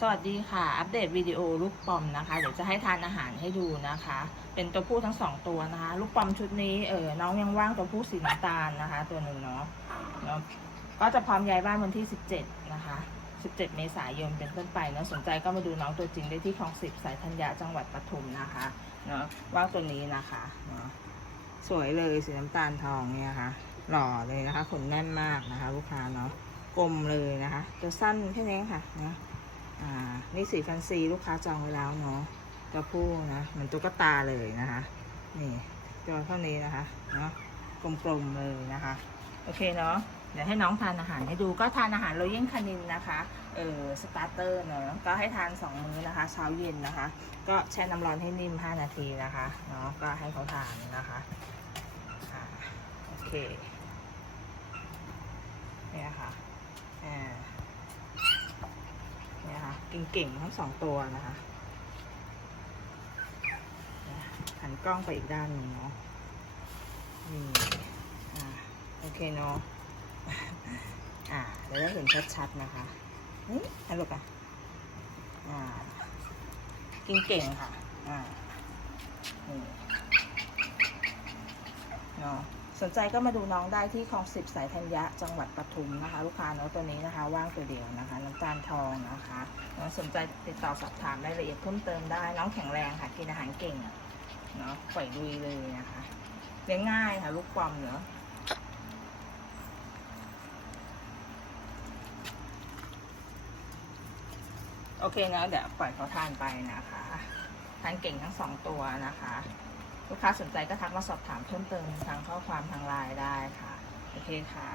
สวัสดีค่ะ อัปเดตวิดีโอลูกปอมนะคะ เดี๋ยวจะให้ทานอาหารให้ดูนะคะ เป็นตัวผู้ทั้งสองตัวนะคะ ลูกปอมชุดนี้เออน้องยังว่างตัวผู้สีน้ำตาลนะคะ ตัวหนึ่งเนาะเนาะก็จะพร้อมย้ายบ้านวันที่ 17 นะคะ 17 เมษายนเป็นต้นไปเนาะสนใจก็มาดูน้องตัวจริงได้ที่คลองสิบสายธัญญาจังหวัดปทุมนะคะเนาะว่างตัวนี้นะคะเนาะสวยเลยสีน้ำตาลทองเนี่ยค่ะ หล่อเลยนะคะขนแน่นมากนะคะ ลูกค้าเนาะกลมเลยนะคะ ตัวสั้นแค่นี้ค่ะเนาะ อ่า นี่สีแฟนซีลูกค้าจองไว้แล้วเนาะตัวผู้นะเหมือนตุ๊กตาเลยนะคะ นี่ตัวเท่านี้นะคะ เนาะกลมๆเลยนะคะ โอเคเนาะเดี๋ยวให้น้องทานอาหารให้ดูก็ทานอาหารโรเยนคานินนะคะ เออสตาร์เตอร์เนาะก็ให้ทานสองมื้อนะคะ เช้าเย็นนะคะ ก็แช่น้ำร้อนให้นิ่ม 5 นาทีนะคะเนาะก็ให้เขาทานนะคะอ่าโอเคเนี่ยค่ะอ่า เก่งๆทั้งสองตัวนะคะหันกล้องไปอีกด้านหนึ่งเนาะนี่อ่าโอเคเนาะอ่าเดี๋ยวได้เห็นชัดๆนะคะนี่ฮัลโหลอะอ่ากินเก่งค่ะอ่านี่เนาะ สนใจก็มาดูน้องได้ที่คลองสิบสายธัญญะจังหวัดปทุมนะคะ ลูกค้าเนาะตัวนี้นะคะ ว่างตัวเดียวนะคะน้ำตาลทองนะคะเนาะสนใจติดต่อสอบถามรายละเอียดเพิ่มเติมได้ น้องแข็งแรงค่ะกินอาหารเก่งเนาะปล่อยลุยเลยนะคะเลี้ยงง่ายค่ะ ลูกความเนาะโอเคนะเดี๋ยวปล่อยเขาทานไปนะคะ ทานเก่งทั้งสองตัวนะคะ ลูกค้าสนใจก็ทักมาสอบถามเพิ่มเติมทางข้อความทางไลน์ได้ค่ะ โอเคค่ะ